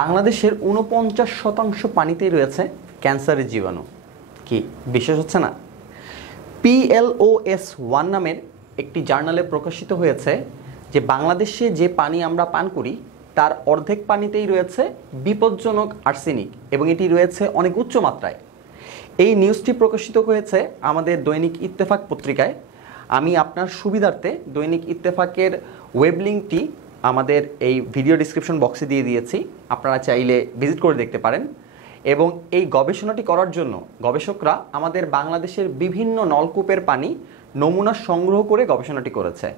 বাংলাদেশের ৪৯% পানিতেই রয়েছে ক্যান্সারের জীবাণু। কি বিশ্বাস হচ্ছে না? PLOS-1 নামের একটি জার্নালে প্রকাশিত হয়েছে যে বাংলাদেশে যে পানি আমরা পান করি তার অর্ধেক পানিতেই রয়েছে বিপজ্জনক আর্সেনিক এবং এটি রয়েছে অনেক উচ্চ মাত্রায়। এই নিউজটি প্রকাশিত হয়েছে আমাদের দৈনিক ইত্তেফাক পত্রিকায়। আমি আপনার সুবিধার্থে দৈনিক ইত্তেফাকের ওয়েব লিঙ্কটি আমাদের এই ভিডিও ডিসক্রিপশন বক্সে দিয়ে দিয়েছি, আপনারা চাইলে ভিজিট করে দেখতে পারেন। এবং এই গবেষণাটি করার জন্য গবেষকরা আমাদের বাংলাদেশের বিভিন্ন নলকূপের পানি নমুনা সংগ্রহ করে গবেষণাটি করেছে।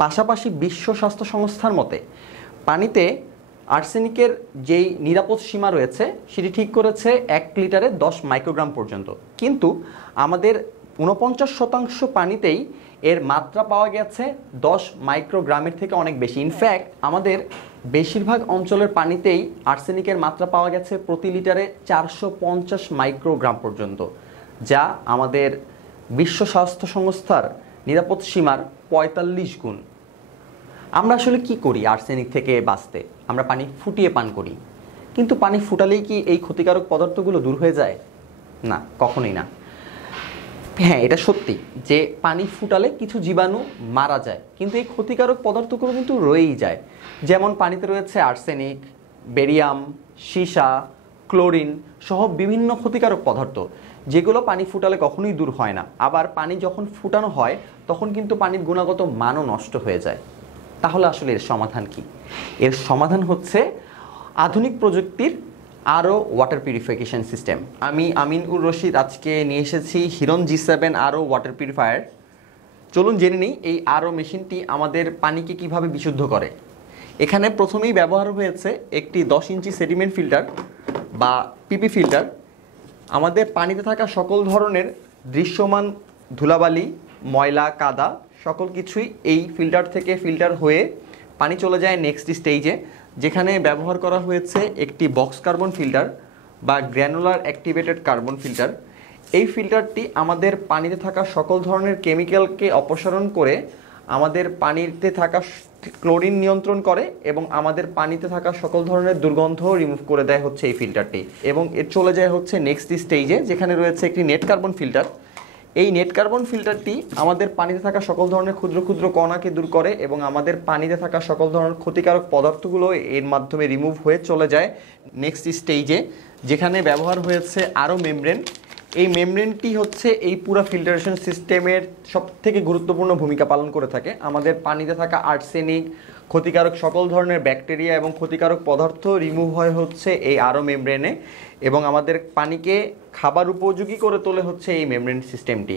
পাশাপাশি বিশ্ব স্বাস্থ্য সংস্থার মতে পানিতে আর্সেনিকের যেই নিরাপদ সীমা রয়েছে সেটি ঠিক করেছে 1 লিটারে 10 মাইক্রোগ্রাম পর্যন্ত, কিন্তু আমাদের 49% পানিতেই এর মাত্রা পাওয়া গেছে 10 মাইক্রোগ্রামের থেকে অনেক বেশি। ইনফ্যাক্ট আমাদের বেশিরভাগ অঞ্চলের পানিতেই আর্সেনিকের মাত্রা পাওয়া গেছে প্রতি লিটারে 450 মাইক্রোগ্রাম পর্যন্ত, যা আমাদের বিশ্ব স্বাস্থ্য সংস্থার নিরাপদ সীমার 45 গুণ। আমরা আসলে কি করি আর্সেনিক থেকে বাঁচতে? আমরা পানি ফুটিয়ে পান করি, কিন্তু পানি ফুটালেই কি এই ক্ষতিকারক পদার্থগুলো দূর হয়ে যায়? না, কখনোই না। হ্যাঁ, এটা সত্যি যে পানি ফুটালে কিছু জীবাণু মারা যায়, কিন্তু এই ক্ষতিকারক পদার্থগুলো কিন্তু রয়েই যায়। যেমন পানিতে রয়েছে আর্সেনিক, বেরিয়াম, সীসা, ক্লোরিন সহ বিভিন্ন ক্ষতিকারক পদার্থ, যেগুলো পানি ফুটালে কখনোই দূর হয় না। আবার পানি যখন ফুটানো হয় তখন কিন্তু পানির গুণগত মানও নষ্ট হয়ে যায়। তাহলে আসলে এর সমাধান কি? এর সমাধান হচ্ছে আধুনিক প্রযুক্তির আরও ওয়াটার পিউরিফিকেশন সিস্টেম। আমি আমিনুর রশিদ আজকে নিয়ে এসেছি হিরন G7 আরও ওয়াটার পিউরিফায়ার। চলুন জেনে নিই এই আরও মেশিনটি আমাদের পানিকে কিভাবে বিশুদ্ধ করে। এখানে প্রথমেই ব্যবহার হয়েছে একটি 10 ইঞ্চি সেডিমেন্ট ফিল্টার বা পিপি ফিল্টার। আমাদের পানিতে থাকা সকল ধরনের দৃশ্যমান ধুলাবালি, ময়লা, কাদা সকল কিছুই এই ফিল্টার থেকে ফিল্টার হয়ে পানি চলে যায় নেক্সট স্টেজে, যেখানে ব্যবহার করা হয়েছে একটি বক্স কার্বন ফিল্টার বা গ্র্যানুলার অ্যাক্টিভেটেড কার্বন ফিল্টার। এই ফিল্টারটি আমাদের পানিতে থাকা সকল ধরনের কেমিক্যালকে অপসারণ করে আমাদের পানিতে থাকা ক্লোরিন নিয়ন্ত্রণ করে এবং আমাদের পানিতে থাকা সকল ধরনের দুর্গন্ধ রিমুভ করে দেয় হচ্ছে এই ফিল্টারটি। এবং এর চলে যায় হচ্ছে নেক্সট স্টেজে, যেখানে রয়েছে একটি নেট কার্বন ফিল্টার। এই নেট কার্বন ফিল্টারটি আমাদের পানিতে থাকা সকল ধরনের ক্ষুদ্র ক্ষুদ্র কণাকে দূর করে এবং আমাদের পানিতে থাকা সকল ধরনের ক্ষতিকারক পদার্থগুলো এর মাধ্যমে রিমুভ হয়ে চলে যায় নেক্সট স্টেজে, যেখানে ব্যবহার হয়েছে আরও মেমব্রেন। এই মেমব্রেনটি হচ্ছে এই পুরো ফিল্টারেশন সিস্টেমের সবথেকে গুরুত্বপূর্ণ ভূমিকা পালন করে থাকে। আমাদের পানিতে থাকা আর্সেনিক, ক্ষতিকারক সকল ধরনের ব্যাকটেরিয়া এবং ক্ষতিকারক পদার্থ রিমুভ হয় হচ্ছে এই আরও মেমব্রেনে এবং আমাদের পানিকে খাবার উপযোগী করে তোলে হচ্ছে এই মেমব্রেন সিস্টেমটি।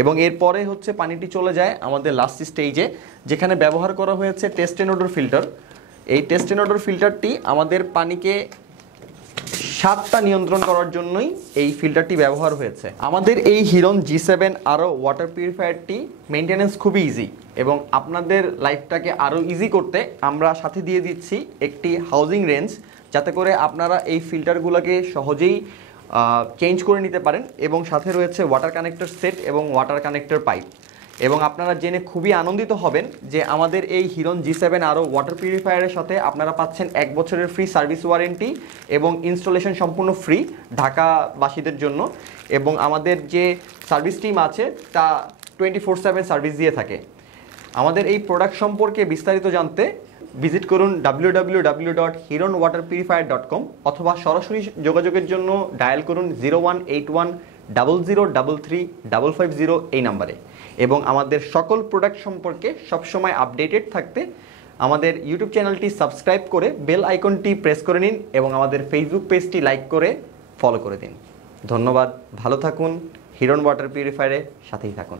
এবং এরপরে হচ্ছে পানিটি চলে যায় আমাদের লাস্ট স্টেজে, যেখানে ব্যবহার করা হয়েছে টেস্ট অ্যান্ড ওডর ফিল্টার। এই টেস্ট অ্যান্ড ওডর ফিল্টারটি আমাদের পানিকে স্বাদটা নিয়ন্ত্রণ করার জন্যই এই ফিল্টারটি ব্যবহার হয়েছে। আমাদের এই হিরন G7 আরও ওয়াটার পিউরিফায়ারটি মেনটেন্যান্স খুবই ইজি এবং আপনাদের লাইফটাকে আরও ইজি করতে আমরা সাথে দিয়ে দিচ্ছি একটি হাউজিং রেঞ্জ, যাতে করে আপনারা এই ফিল্টারগুলোকে সহজেই চেঞ্জ করে নিতে পারেন। এবং সাথে রয়েছে ওয়াটার কানেক্টর সেট এবং ওয়াটার কানেক্টর পাইপ। এবং আপনারা জেনে খুবই আনন্দিত হবেন যে আমাদের এই হিরন G7 আরও ওয়াটার পিউরিফায়ারের সাথে আপনারা পাচ্ছেন 1 বছরের ফ্রি সার্ভিস ওয়ারেন্টি এবং ইনস্টলেশন সম্পূর্ণ ফ্রি ঢাকাবাসীদের জন্য। এবং আমাদের যে সার্ভিস টিম আছে তা 24/7 সার্ভিস দিয়ে থাকে। আমাদের এই প্রোডাক্ট সম্পর্কে বিস্তারিত জানতে ভিজিট করুন www.hironwaterpurifier.com অথবা সরাসরি যোগাযোগের জন্য ডায়াল করুন 018100333550 এই নাম্বারে। এবং আমাদের সকল প্রোডাক্ট সম্পর্কে সবসময় আপডেটেড থাকতে আমাদের ইউটিউব চ্যানেলটি সাবস্ক্রাইব করে বেল আইকনটি প্রেস করে নিন এবং আমাদের ফেসবুক পেজটি লাইক করে ফলো করে দিন। ধন্যবাদ, ভালো থাকুন, হিরন ওয়াটার পিউরিফায়ারের সাথেই থাকুন।